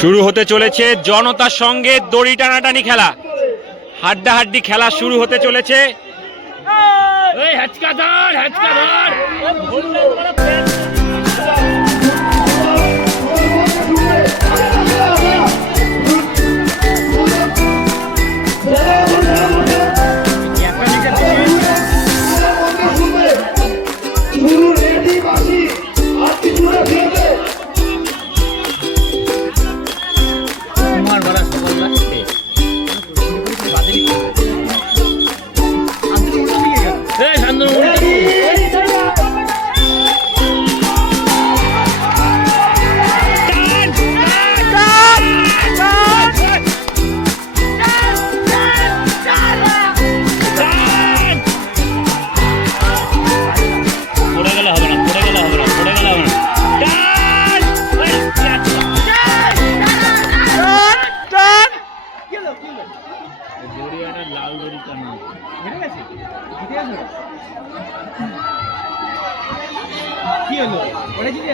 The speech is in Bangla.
শুরু হতে চলেছে জনতার সঙ্গে দড়ি টানাটানি খেলা। হাড্ডা হাড্ডি খেলা শুরু হতে চলেছে। এই হ্যাচকা ধর হ্যাচকা ধর। দড়ি একটা লাল দড়ি টানা। বুঝে গেছে? জিতে আসো কি হলো? ওটা জিতে